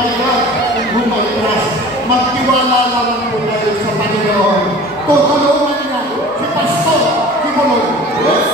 my God, in whom I trust. Magtiwala lang po tayo sa Panginoon. Tutulungan niya si Pastor Kibuloy. Yes!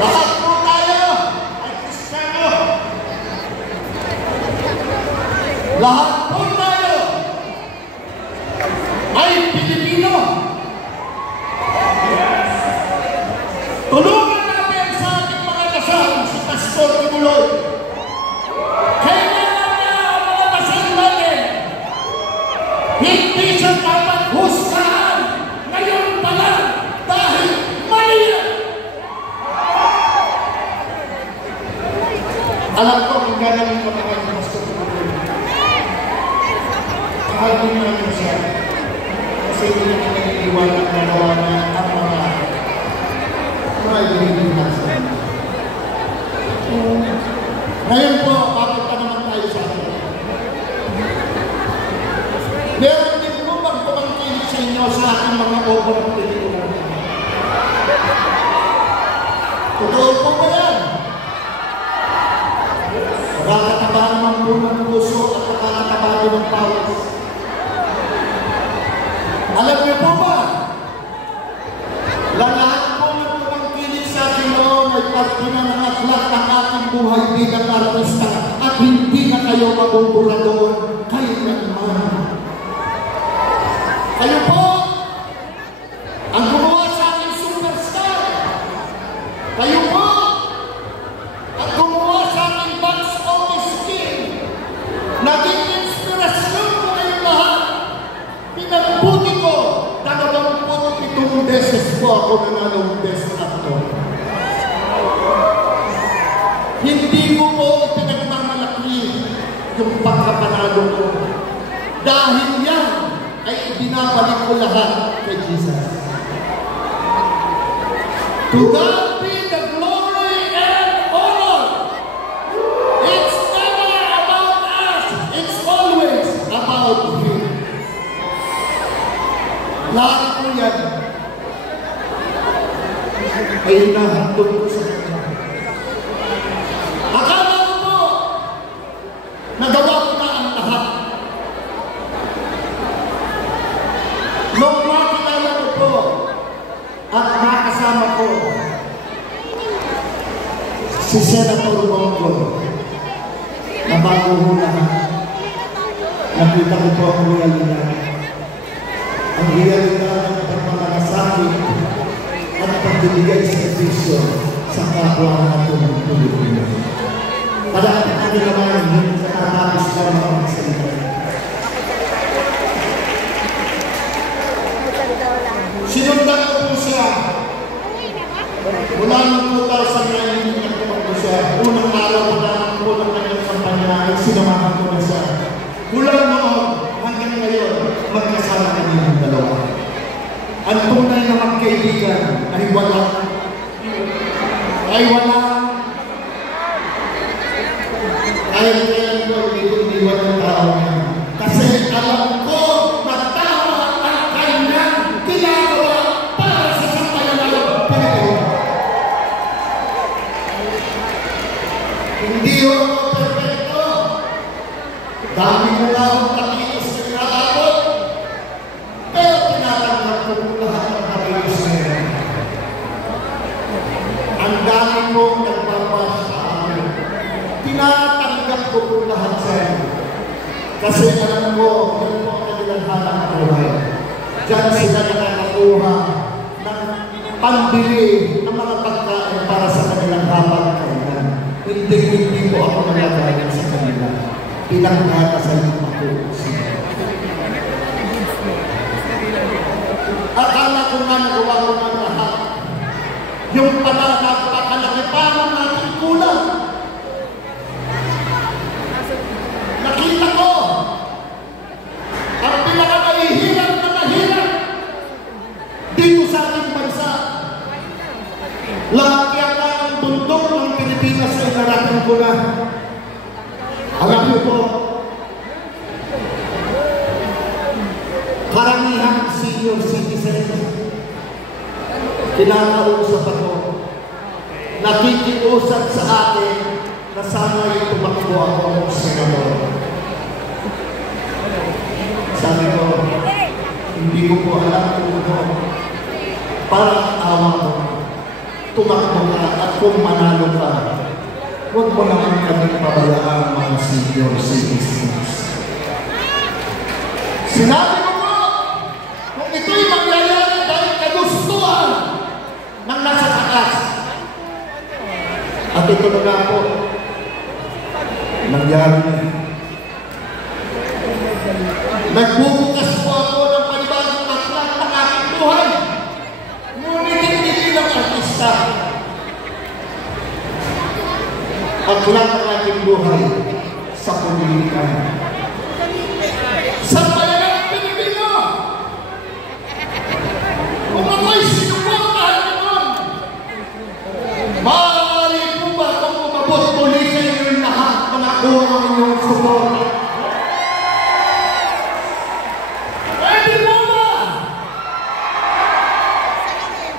Lahat po tayo ay Kristiyano. Lahat po tayo ay Pilipino. Tulungan natin sa ating mga dasal si Pastor Kibuloy. Kailangan niya ang mga dasal natin. Hindi siya dapat husgahan ngayon pa lang dahil mali yan. Alam ko kung gano'n yung kapatid ng Pastor Kibuloy. Kahagin namin siya. Kasi hindi naman nag-iwan at nagawa na ang mga ibigin nasa. Ngayon po, bakit ka naman tayo sa akin? Meron din po bang pumangkinig sa inyo sa aking mga obra pelikula? Totoo po ba yan? Nakakataba naman po ng puso at nakakataba din ng pawis. Alam niyo po ba? Lahat po ng pumangkinig sa akin noon ay pinanangatlat ang aking buhay bilang artista at hindi na kayo mabubura doon kailanman. Kayo po ang gumawa sa aking superstar. Kayo po ang gumawa sa aking box office king. Naging inspirasyon ko kayong lahat. Pinagbuti ko 27 beses po ako nanalo best actor. Hindi ko po pinagmamalaki yung pagkapanalo ko. Dahil yan ay ibinabalik ko lahat kay Jesus. To God be the glory and honor. It's never about us. It's always about Him. Lahat po yan ay nahandog ko sa kanya. Akala ko po, nagawa ko na ang lahat. Nung makilala ko po at nakasama ko si Senator Bongo na bago ho lahat, nakita ko po ang realidad. Ang realidad ng pagmamalasakit at pagbibigay servisyo sa kapwa natin ng Pilipino. Palapit natin naman hindi sa tatapos na mga salita. Sinundan ko po siya. Mula noong 2009, nagtumak ko siya. Unang araw na po ng kanyang kampanya ay sinamahan ko na siya. Mula noon hanggang ngayon, magkasama kami ng dalawa. Ang tunay na magkaibigan ay wala. Ay kailan ko iniwan ng tao niya. Kasi alam ko na tama ang kanyang ginagawa para sa sampayanan. Hindi ako perfecto. Dami mo na akong takilos na inaabot. Pero tinatanggap ko lahat ng takilos na yan. Ang dami mong nagpapas sa amin. Tinatanggap ko po lahat sa inyo. Kasi alam ko, yun po ang kanilang hanap buhay. Diyan sila nakakakuha ng pambili ng mga pagkain para sa kanilang hapag-kainan. Hindi po ako nagagalit sa kanila. Pinagkakasalit ako sila. Akala ko nga nagawa ko ng lahat. Yung pala napakalaki pa ng ating kulang. Nakita ko ang pinaka-mahihirap na mahirap dito sa ating bansa. Lahat yata ang bundok ng Pilipinas ay narating ko na. Alam niyo po, karamihan senior citizens, kinakausap ako, nakikiusap sa akin na sana'y tumakbo ako sa senador. Sabi ko, hindi ko po alam kung ano. Parang awa mo, tumakbo ka at kung manalo ka, huwag mo naman kami pabayaan mga senior citizens. Sinabi ko po, kung ito'y mangyayari dahil kagustuhan ng nasa taas. At ito na nga po, nangyari na. Nagbubukas po ako ng panibagong aklat ng aking buhay. Ngunit hindi lang artista. Aklat ng aking buhay sa politika. Sa bayanang Pilipino. Kung ako'y sinuportahan noon, maaari po ba kung umabot muli sa inyo lahat makakuha ng inyong suporta? Pwede mo ba?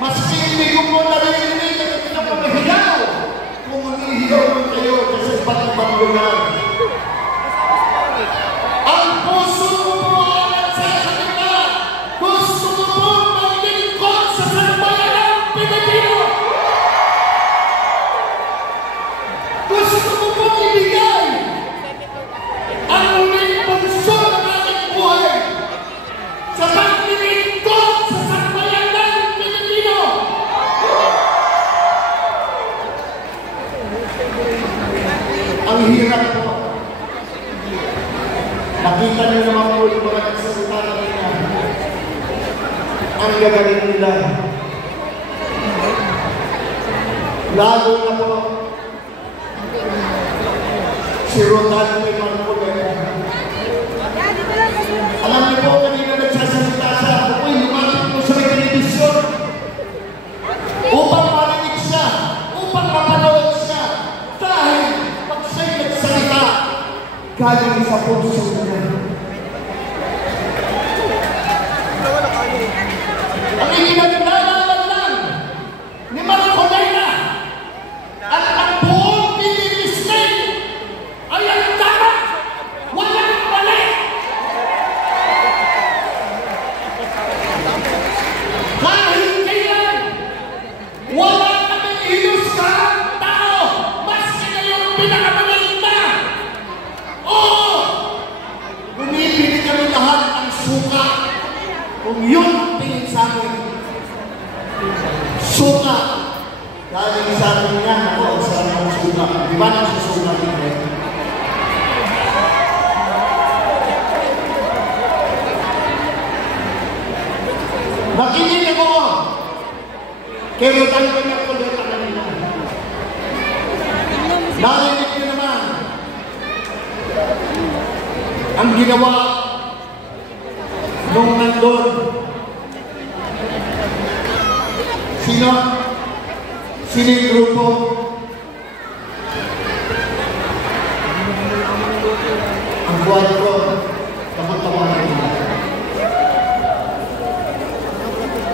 Maski hindi ko po narinig at ito po nahiyaw kung manihiyaw mo kayo kasi iba't ibang lugar. Ang puso mo po ang sa kanila. Gusto mo po maglingkod sa sambayanang Pilipino. Gusto mo po ibigay ang uling puso ng ating buhay sa paglilingkod sa sambayanang Pilipino. Ang hirap po. Nakita niyo naman po yung mga nagsasalita kanina. Ang gagaling nila. Lalo na po si Rodan may Marcoleta. Alam niyo po kanina nagsasalita siya. Ako'y lumapit po sa telebisyon upang marinig siya, upang mapanood siya. Dahil pag siya'y nagsalita, galing sa puso niya. Ang ikinagdalaman lang ni Marcoleta at ang buong Philippine State ay ang tama, walang mali. Kahit kailan, wala kaming ilustrang tao, maski na yung pinakamaliit na. Oo! Bumibili kami lahat ng suka. Kung yun ang tingin sa amin, suka. Galing sa amin niya, ako, ang sarap ng suka. Di ba nang susuka dito? Nakinig ako kay Rodan ko na kuleta kanina. Narinig niyo naman ang ginawa nung nandun. Sino? Sino yung grupo? Ang buwan ko, tamat-tamat nila.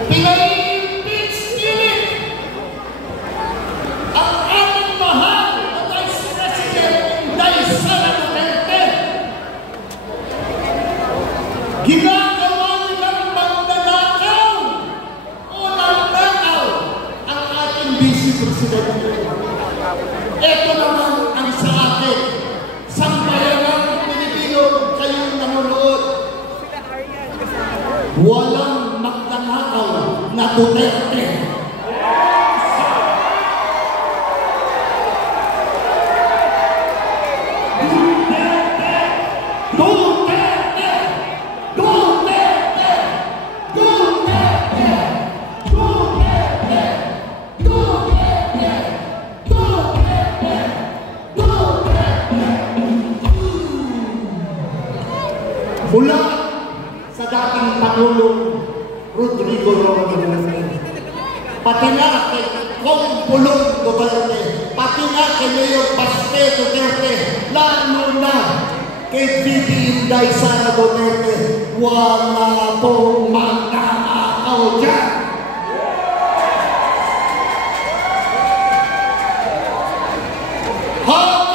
Pinag-impeach nilit ang ating mahal na Vice President Inday Sara Duterte. Ginagawa nilang magnanakaw o nagnakaw ang ating Vice President. Ito naman ang sa akin, sambayanang Pilipino, kayong nanonood. Walang magnanakaw na Duterte. Mula sa dating Pangulong Rodrigo Roa Duterte, pati na kay Kong Pulong Duterte, pati na kay Mayor Baste Duterte, lalo na kay VP Inday Sara Duterte, wala pong magnanakaw dyan. How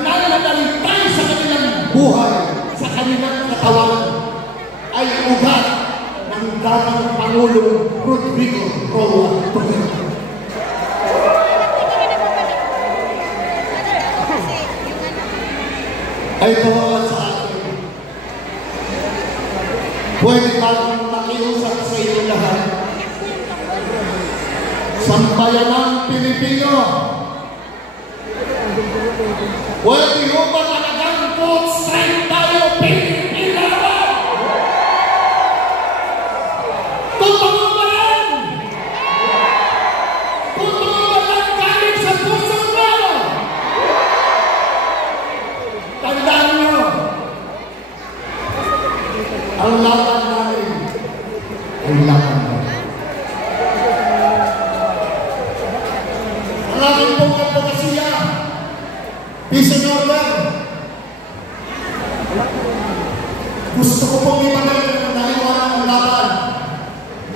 nananalitay sa kanilang buhay, sa kanilang katawan, ay ugat ng dating Pangulong Rodrigo Roa Duterte. Ay tawagan sa akin. Pwede ba akong makiusap sa inyo lahat? Sambayanang Pilipino, pwede mo ba talagang vote strike tayo, Pilipino? Totoo ba yan? Totoo ba yan galing sa puso mo? Tandaan nyo, ang laban namin ay laban namin. Ang aking pong advokasya, peace and order. Gusto ko pong ipanay na naiwanan ang laban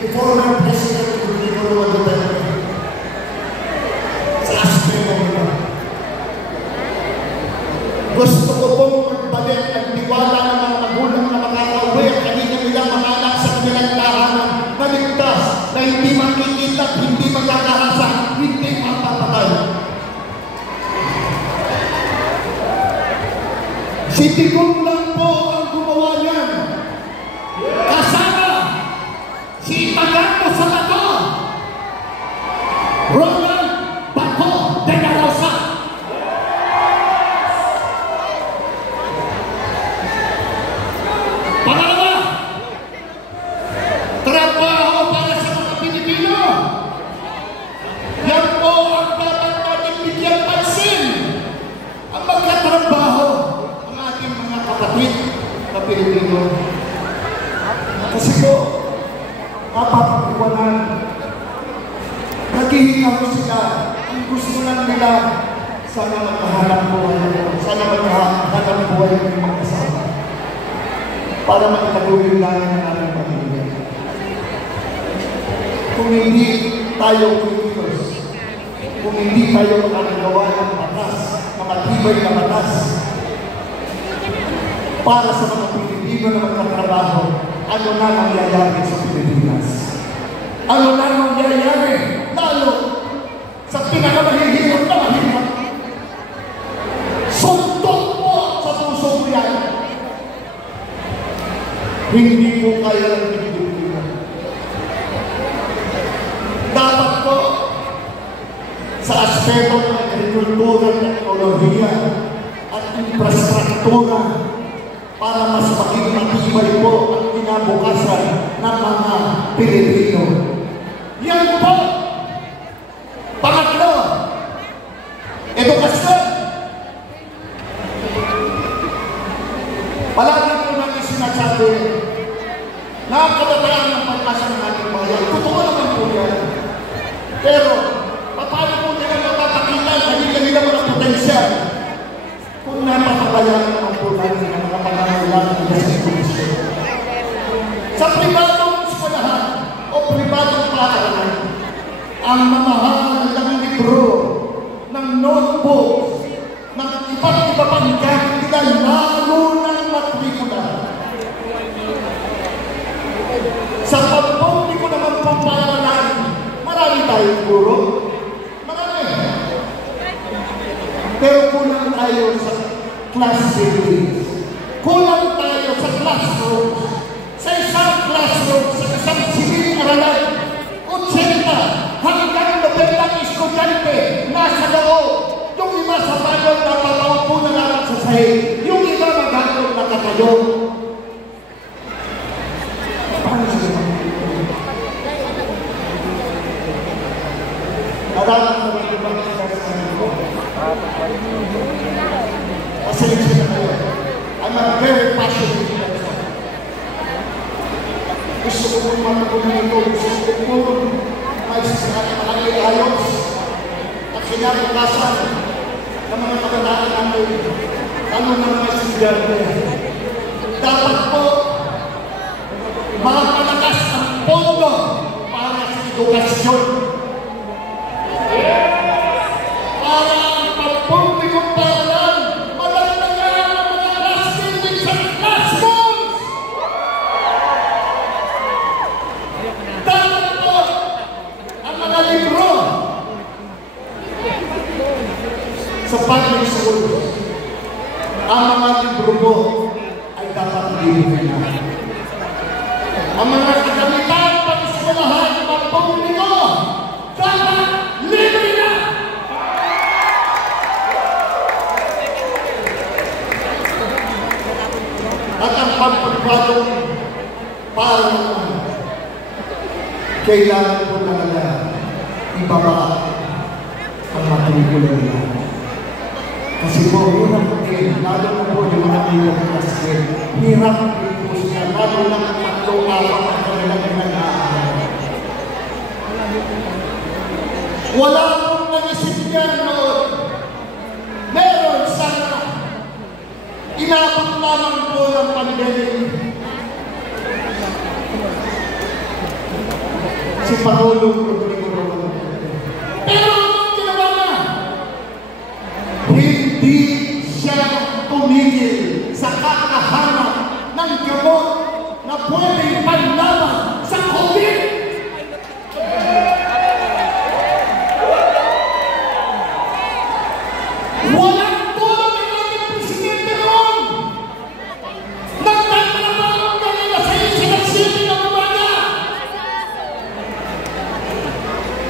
ni former President Rodrigo Roa Duterte sa aspeto nila. Gusto ko pong magbalik ang tiwala ng mga magulang na makakauwi ang kanina nilang mga anak sa kanilang tahanan na ligtas, na hindi makikita, hindi magkakahasa, hindi mapapatay. Si Tigong lang po ang gumawa niyan. Kasama si Ipagano sa Bato, Ronald Bato de la Rosa. Pangalawa, trabaho para sa mga Pilipino. Yan po ang dapat natin bigyan pansin. Ang magkatrabaho ang ating mga kapatid na Pilipino. Kasi po, mapapagwanan, naghihinga ko sila. Ang gusto lang nila, sana magkahanap buhay. Sana magkahanap buhay ng mga kasama. Para makipagulong lang ng ating pamilya. Kung hindi tayo kikilos, kung hindi tayo makakagawa ng batas, na matibay na batas, para sa mga Pilipino na magkatrabaho, ano na nangyayari sa Pilipinas? Ano na nangyayari? Lalo sa pinakamahihirap na mahirap. Suntok mo sa puso mo yan. Hindi po kaya ng Pilipino. Dapat po sa aspeto ng agrikultura, teknolohiya at infrastruktura para mas maging matibay po ang kinabukasan ng mga Pilipino. Yan po! Pangatlo, edukasyon. Palagi po natin sinasabi na ang kabataan ng pagkasa ng ating bayan. Totoo naman po yan. Pero, paano po nila mapapakita sa nila mga potensyal kung napapabayaan ang po natin ng mga pangangailangan nila sa edukasyon? Sa pribadong eskwelahan o pribadong paaralan, ang mamahalang libro ng notebook ng iba't iba pang kantida, lalo ng matrikula. Sa pagpubliko naman pong paaralan, marami tayong guro. Marami. Pero kulang tayo sa class series. Kulang tayo sa classroom. Sa isang classroom, sa isang silid-aralan, 80 hanggang 90 estudyante nasa loob. Yung iba sa bayan na papaupo na lang sa sahig. Yung iba magagawin na katayo. Paano sila? Maraming naman ibang sinasabi ko. Pasensya na kayo. I'm a very passionate person. Gusto ko kung matutunan ito. Gusto ko kung may ayos at kinabukasan ng mga kabataan natin, lalo ng mga estudyante. Dapat po mapalakas ang pondo para sa edukasyon. Para ang pagpublikong paaralan Jesus, ang mga libro mo ay dapat libre na. Ang mga kagamitan, pag-eskwelahan, pag-pumuli mo, dapat libre na! At ang pagpagbalong para naman, kailangan po talaga ibaba ang matrikula nila. Kasi po, yun ang patin, lalo na po yung mga ilang klasik. Hirap po siya, lalo na ang tatlong apat ang kanilang ginagawa. Wala pong nag-isip niya noon. Meron sana. Inabot lamang po ng pandemic. Si Pangulong Rodrigo Romualdez. Pero ang ginawa na, hindi siya tumigil sa kakahanap ng gamot na pwedeng panlaban sa COVID. Walang tulong ng ating presidente noon. Nagtatrabaho kanila sa City ng umaga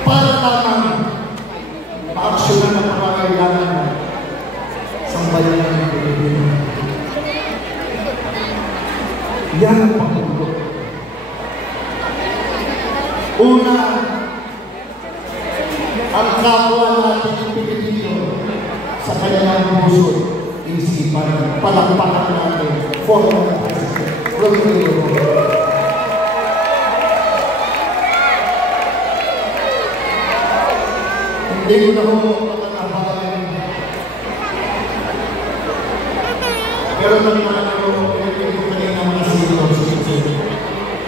para lamang maaksyonan ang pangangailangan sa bayan ng Pilipinas. Yan ang Pangulo. Una, ang kapwa natin ng Pilipino sa kanyang puso, isipan, palakpakan natin, former President Rodrigo Romualdez. Hindi ko na pagkakabalan. Pero nang